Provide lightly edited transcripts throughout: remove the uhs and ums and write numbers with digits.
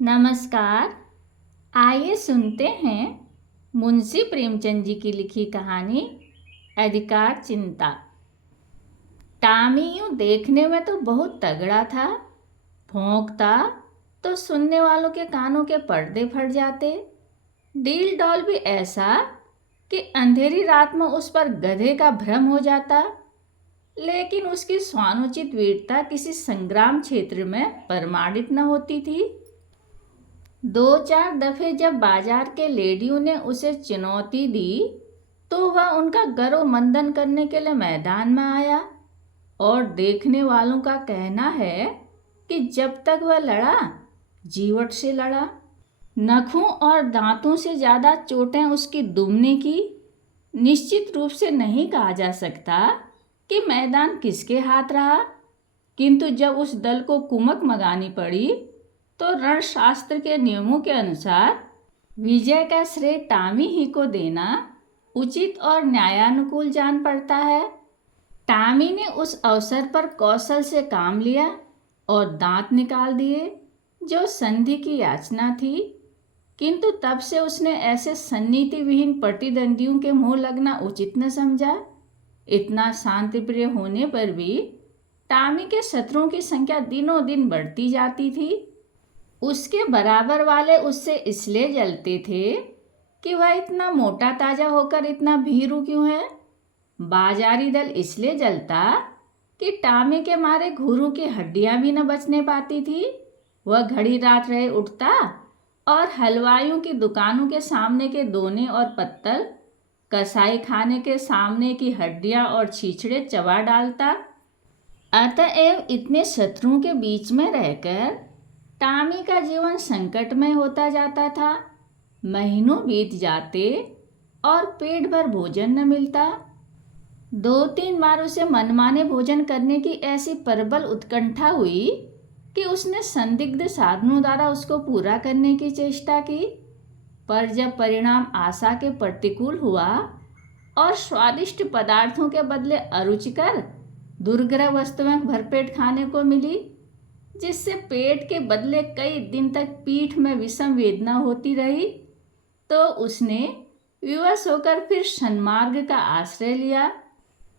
नमस्कार। आइए सुनते हैं मुंशी प्रेमचंद जी की लिखी कहानी अधिकार चिंता। टॉमी यूं देखने में तो बहुत तगड़ा था। भौंकता तो सुनने वालों के कानों के पर्दे फट जाते। डील डॉल भी ऐसा कि अंधेरी रात में उस पर गधे का भ्रम हो जाता। लेकिन उसकी स्वानुचित वीरता किसी संग्राम क्षेत्र में प्रमाणित न होती थी। 2-4 दफे जब बाजार के लेडियों ने उसे चुनौती दी तो वह उनका गर्व मंदन करने के लिए मैदान में आया। और देखने वालों का कहना है कि जब तक वह लड़ा, जीवट से लड़ा। नखों और दांतों से ज़्यादा चोटें उसकी दुम ने की। निश्चित रूप से नहीं कहा जा सकता कि मैदान किसके हाथ रहा, किंतु जब उस दल को कुमक मगानी पड़ी तो रणशास्त्र के नियमों के अनुसार विजय का श्रेय टॉमी ही को देना उचित और न्यायानुकूल जान पड़ता है। टॉमी ने उस अवसर पर कौशल से काम लिया और दांत निकाल दिए, जो संधि की याचना थी। किंतु तब से उसने ऐसे सन्नीति विहीन प्रतिद्वंदियों के मुंह लगना उचित न समझा। इतना शांतिप्रिय होने पर भी टॉमी के शत्रुओं की संख्या दिनों दिन बढ़ती जाती थी। उसके बराबर वाले उससे इसलिए जलते थे कि वह इतना मोटा ताजा होकर इतना भीरू क्यों है। बाजारी दल इसलिए जलता कि टॉमी के मारे घुरू की हड्डियां भी न बचने पाती थी। वह घड़ी रात रहे उठता और हलवाइयों की दुकानों के सामने के दोने और पत्तल, कसाई खाने के सामने की हड्डियां और छीछड़े चबा डालता। अतएव इतने शत्रुओं के बीच में रहकर टॉमी का जीवन संकटमय होता जाता था। महीनों बीत जाते और पेट भर भोजन न मिलता। 2-3 बार उसे मनमाने भोजन करने की ऐसी प्रबल उत्कंठा हुई कि उसने संदिग्ध साधनों द्वारा उसको पूरा करने की चेष्टा की। पर जब परिणाम आशा के प्रतिकूल हुआ और स्वादिष्ट पदार्थों के बदले अरुचिकर दुर्ग्रह वस्तुएं भरपेट खाने को मिली, जिससे पेट के बदले कई दिन तक पीठ में विषम वेदना होती रही, तो उसने विवश होकर फिर सन्मार्ग का आश्रय लिया।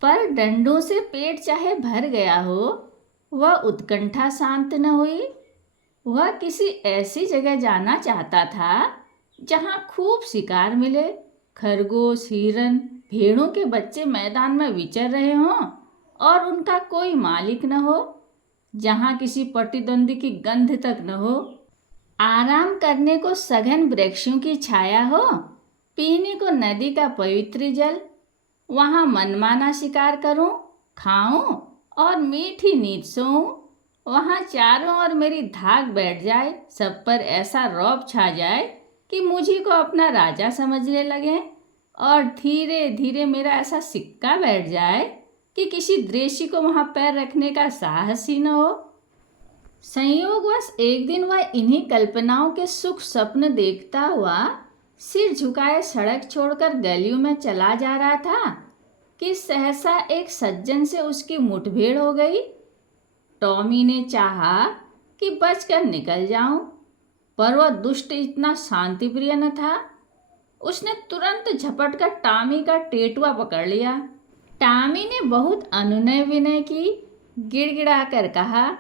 पर डंडों से पेट चाहे भर गया हो, वह उत्कंठा शांत न हुई। वह किसी ऐसी जगह जाना चाहता था जहां खूब शिकार मिले। खरगोश, हिरन, भेड़ों के बच्चे मैदान में विचर रहे हों और उनका कोई मालिक न हो। जहां किसी प्रतिद्वंदी की गंध तक न हो। आराम करने को सघन वृक्षों की छाया हो, पीने को नदी का पवित्र जल। वहां मनमाना शिकार करूं, खाऊं और मीठी नींद सोऊं। वहां चारों ओर मेरी धाक बैठ जाए, सब पर ऐसा रौब छा जाए कि मुझी को अपना राजा समझने लगे, और धीरे धीरे मेरा ऐसा सिक्का बैठ जाए कि किसी द्वेषी को वहां पैर रखने का साहस ही न हो। संयोगवश एक दिन वह इन्हीं कल्पनाओं के सुख स्वप्न देखता हुआ सिर झुकाए सड़क छोड़कर गलियों में चला जा रहा था कि सहसा एक सज्जन से उसकी मुठभेड़ हो गई। टॉमी ने चाहा कि बचकर निकल जाऊं, पर वह दुष्ट इतना शांतिप्रिय न था। उसने तुरंत झपटकर टॉमी का टेटुआ पकड़ लिया। टॉमी ने बहुत अनुनय विनय की, गिड़गिड़ाकर कहा,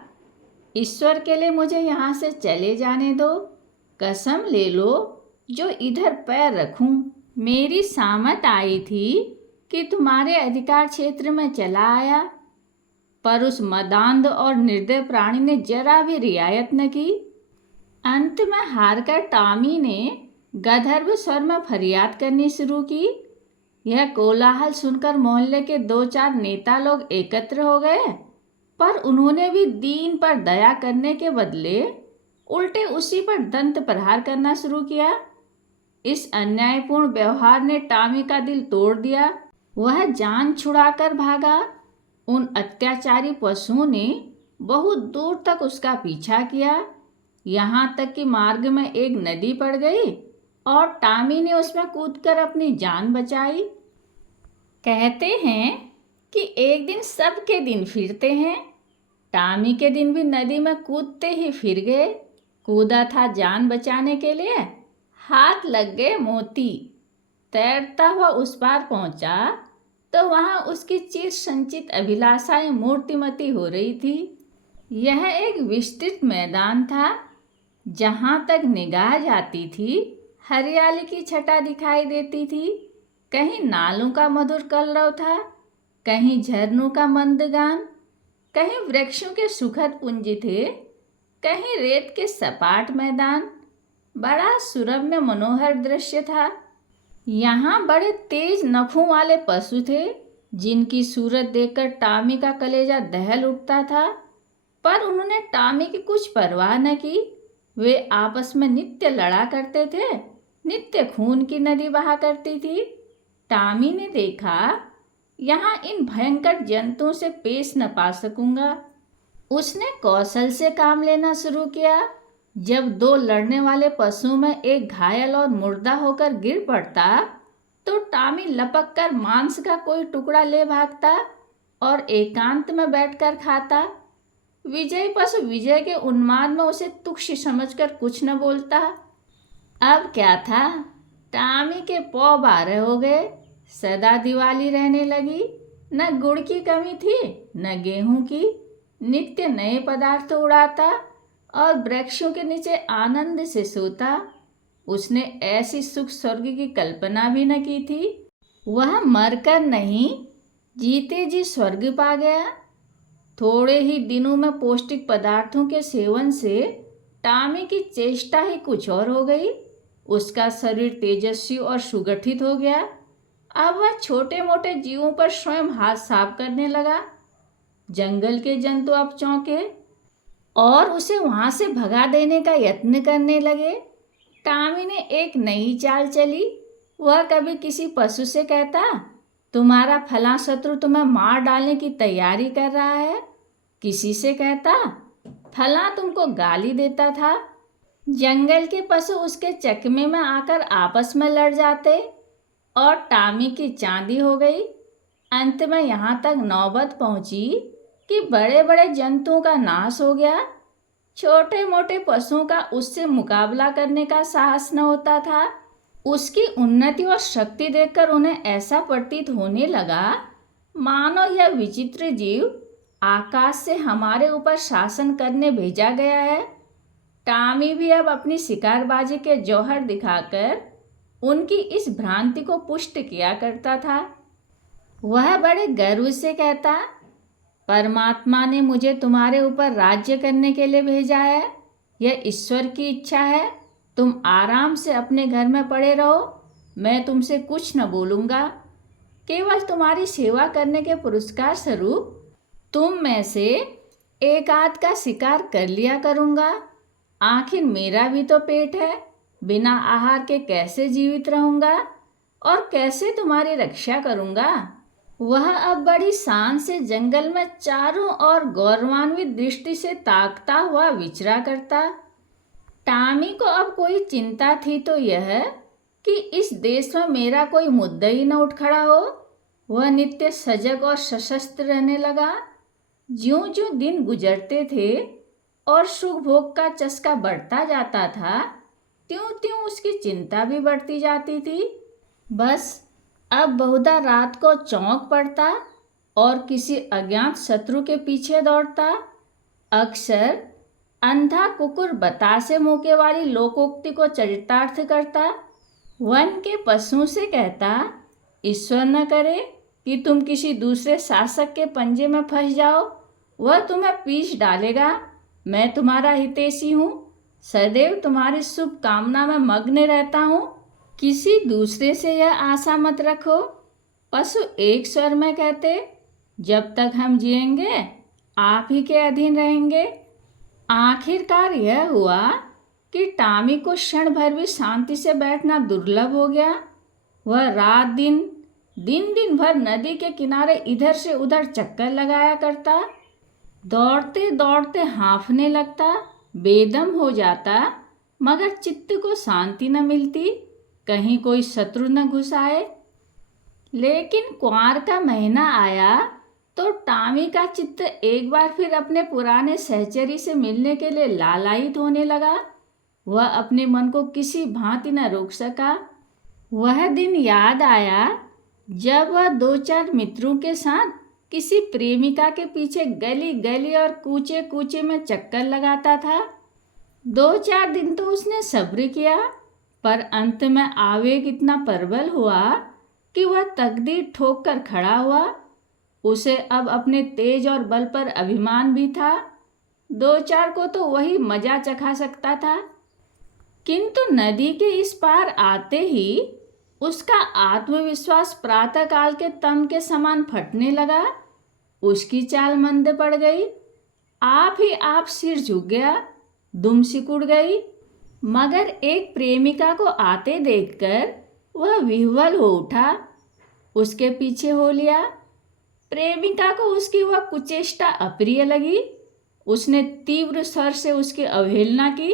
ईश्वर के लिए मुझे यहाँ से चले जाने दो। कसम ले लो जो इधर पैर रखूं। मेरी सामत आई थी कि तुम्हारे अधिकार क्षेत्र में चला आया, पर उस मदांध और निर्दय प्राणी ने जरा भी रियायत न की। अंत में हारकर टॉमी ने गंधर्व स्वर में फरियाद करनी शुरू की। यह कोलाहल सुनकर मोहल्ले के 2-4 नेता लोग एकत्र हो गए, पर उन्होंने भी दीन पर दया करने के बदले उल्टे उसी पर दंत प्रहार करना शुरू किया। इस अन्यायपूर्ण व्यवहार ने टॉमी का दिल तोड़ दिया। वह जान छुड़ाकर भागा। उन अत्याचारी पशुओं ने बहुत दूर तक उसका पीछा किया, यहाँ तक कि मार्ग में एक नदी पड़ गई और टॉमी ने उसमें कूदकर अपनी जान बचाई। कहते हैं कि एक दिन सबके दिन फिरते हैं। टॉमी के दिन भी नदी में कूदते ही फिर गए। कूदा था जान बचाने के लिए, हाथ लग गए मोती। तैरता हुआ उस पार पहुंचा तो वहां उसकी चिर संचित अभिलाषाएं मूर्तिमती हो रही थी। यह एक विस्तृत मैदान था। जहां तक निगाह जाती थी हरियाली की छटा दिखाई देती थी। कहीं नालों का मधुर कलरव था, कहीं झरनों का मंद गान, कहीं वृक्षों के सुखद पुंज थे, कहीं रेत के सपाट मैदान। बड़ा सुरम्य मनोहर दृश्य था। यहाँ बड़े तेज नखों वाले पशु थे जिनकी सूरत देखकर टॉमी का कलेजा दहल उठता था, पर उन्होंने टॉमी की कुछ परवाह न की। वे आपस में नित्य लड़ा करते थे, नित्य खून की नदी बहा करती थी। टॉमी ने देखा, यहाँ इन भयंकर जंतुओं से पेश न पा सकूंगा। उसने कौशल से काम लेना शुरू किया। जब दो लड़ने वाले पशुओं में एक घायल और मुर्दा होकर गिर पड़ता तो टॉमी लपक कर मांस का कोई टुकड़ा ले भागता और एकांत में बैठकर खाता। विजयी पशु विजय के उन्माद में उसे तुच्छ समझकर कुछ न बोलता। अब क्या था, टॉमी के पौ 12 हो गए। सदा दिवाली रहने लगी। न गुड़ की कमी थी न गेहूं की। नित्य नए पदार्थ उड़ाता और वृक्षों के नीचे आनंद से सोता। उसने ऐसी सुख स्वर्ग की कल्पना भी न की थी। वह मरकर नहीं, जीते जी स्वर्ग पा गया। थोड़े ही दिनों में पौष्टिक पदार्थों के सेवन से टॉमी की चेष्टा ही कुछ और हो गई। उसका शरीर तेजस्वी और सुगठित हो गया। अब वह छोटे मोटे जीवों पर स्वयं हाथ साफ करने लगा। जंगल के जंतु अब चौंके और उसे वहां से भगा देने का यत्न करने लगे। टॉमी ने एक नई चाल चली। वह कभी किसी पशु से कहता, तुम्हारा फला शत्रु तुम्हें मार डालने की तैयारी कर रहा है। किसी से कहता, फला तुमको गाली देता था। जंगल के पशु उसके चकमे में आकर आपस में लड़ जाते और टॉमी की चांदी हो गई। अंत में यहाँ तक नौबत पहुंची कि बड़े बड़े जंतुओं का नाश हो गया। छोटे मोटे पशुओं का उससे मुकाबला करने का साहस न होता था। उसकी उन्नति और शक्ति देखकर उन्हें ऐसा प्रतीत होने लगा मानो यह विचित्र जीव आकाश से हमारे ऊपर शासन करने भेजा गया है। टॉमी भी अब अपनी शिकारबाजी के जौहर दिखाकर उनकी इस भ्रांति को पुष्ट किया करता था। वह बड़े गर्व से कहता, परमात्मा ने मुझे तुम्हारे ऊपर राज्य करने के लिए भेजा है। यह ईश्वर की इच्छा है। तुम आराम से अपने घर में पड़े रहो। मैं तुमसे कुछ न बोलूँगा। केवल तुम्हारी सेवा करने के पुरस्कार स्वरूप तुम में से एक आध का शिकार कर लिया करूँगा। आखिर मेरा भी तो पेट है। बिना आहार के कैसे जीवित रहूँगा और कैसे तुम्हारी रक्षा करूँगा। वह अब बड़ी शान से जंगल में चारों ओर गौरवान्वित दृष्टि से ताकता हुआ विचरा करता। टॉमी को अब कोई चिंता थी तो यह कि इस देश में मेरा कोई मुद्दा ही न उठ खड़ा हो। वह नित्य सजग और सशस्त्र रहने लगा। ज्यों ज्यों दिन गुजरते थे और सुख भोग का चस्का बढ़ता जाता था, त्यों त्यों उसकी चिंता भी बढ़ती जाती थी। बस अब बहुधा रात को चौंक पड़ता और किसी अज्ञात शत्रु के पीछे दौड़ता। अक्सर अंधा कुकुर बतासे मुके वाली लोकोक्ति को चरितार्थ करता। वन के पशुओं से कहता, ईश्वर न करे कि तुम किसी दूसरे शासक के पंजे में फंस जाओ। वह तुम्हें पीस डालेगा। मैं तुम्हारा हितैषी हूँ, सदैव तुम्हारी शुभ कामना में मग्न रहता हूँ। किसी दूसरे से यह आशा मत रखो। पशु एक स्वर में कहते, जब तक हम जिएंगे आप ही के अधीन रहेंगे। आखिरकार यह हुआ कि टॉमी को क्षण भर भी शांति से बैठना दुर्लभ हो गया। वह रात दिन दिन भर नदी के किनारे इधर से उधर चक्कर लगाया करता। दौड़ते दौड़ते हाँफने लगता, बेदम हो जाता, मगर चित्त को शांति न मिलती, कहीं कोई शत्रु न घुस आए। लेकिन क्वार का महीना आया तो टॉमी का चित्त एक बार फिर अपने पुराने सहचरी से मिलने के लिए लालायित होने लगा। वह अपने मन को किसी भांति न रोक सका। वह दिन याद आया जब वह 2-4 मित्रों के साथ किसी प्रेमिका के पीछे गली गली और कूचे कूचे में चक्कर लगाता था। 2-4 दिन तो उसने सब्र किया, पर अंत में आवेग इतना प्रबल हुआ कि वह तकदीर ठोक कर खड़ा हुआ। उसे अब अपने तेज और बल पर अभिमान भी था। 2-4 को तो वही मजा चखा सकता था। किंतु नदी के इस पार आते ही उसका आत्मविश्वास प्रातःकाल के तम के समान फटने लगा। उसकी चाल मंद पड़ गई। आप ही आप सिर झुक गया, दुम सिकुड़ गई। मगर एक प्रेमिका को आते देखकर वह विह्वल हो उठा, उसके पीछे हो लिया। प्रेमिका को उसकी वह कुचेष्टा अप्रिय लगी। उसने तीव्र स्वर से उसकी अवहेलना की।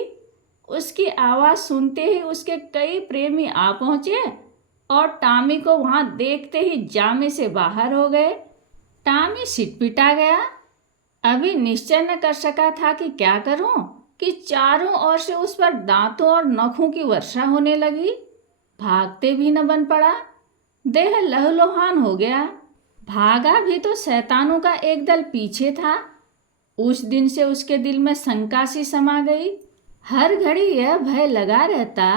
उसकी आवाज़ सुनते ही उसके कई प्रेमी आ पहुँचे और टॉमी को वहाँ देखते ही जामे से बाहर हो गए। टॉमी सिटपिटा गया। अभी निश्चय न कर सका था कि क्या करूं कि चारों ओर से उस पर दांतों और नखों की वर्षा होने लगी। भागते भी न बन पड़ा। देह लहूलुहान हो गया। भागा भी तो शैतानों का एक दल पीछे था। उस दिन से उसके दिल में शंका सी समा गई। हर घड़ी यह भय लगा रहता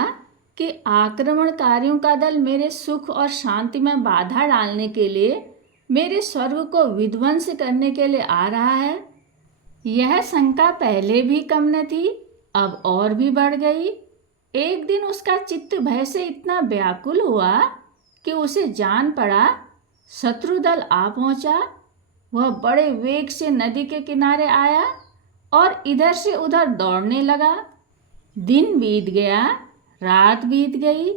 कि आक्रमणकारियों का दल मेरे सुख और शांति में बाधा डालने के लिए, मेरे स्वर्ग को विध्वंस करने के लिए आ रहा है। यह शंका पहले भी कम न थी, अब और भी बढ़ गई। एक दिन उसका चित्त भय से इतना व्याकुल हुआ कि उसे जान पड़ा शत्रु दल आ पहुंचा। वह बड़े वेग से नदी के किनारे आया और इधर से उधर दौड़ने लगा। दिन बीत गया, रात बीत गई,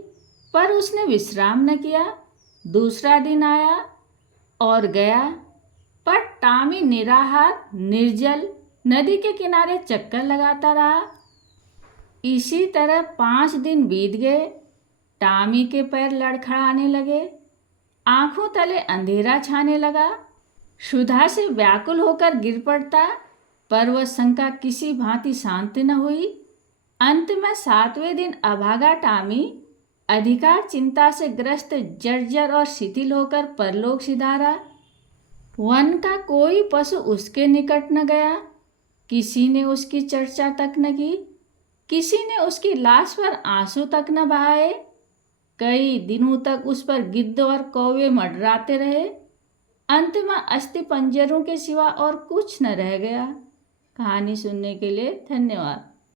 पर उसने विश्राम न किया। दूसरा दिन आया और गया, पर टॉमी निराहार निर्जल नदी के किनारे चक्कर लगाता रहा। इसी तरह 5 दिन बीत गए। टॉमी के पैर लड़खड़ाने लगे, आंखों तले अंधेरा छाने लगा। क्षुधा से व्याकुल होकर गिर पड़ता, पर वह शंका किसी भांति शांत न हुई। अंत में 7वें दिन अभागा टॉमी अधिकार चिंता से ग्रस्त जर्जर और शिथिल होकर परलोक सिधारा। वन का कोई पशु उसके निकट न गया। किसी ने उसकी चर्चा तक न की। किसी ने उसकी लाश पर आंसू तक न बहाए। कई दिनों तक उस पर गिद्ध और कौवे मंडराते रहे। अंत में अस्थि पंजरों के सिवा और कुछ न रह गया। कहानी सुनने के लिए धन्यवाद।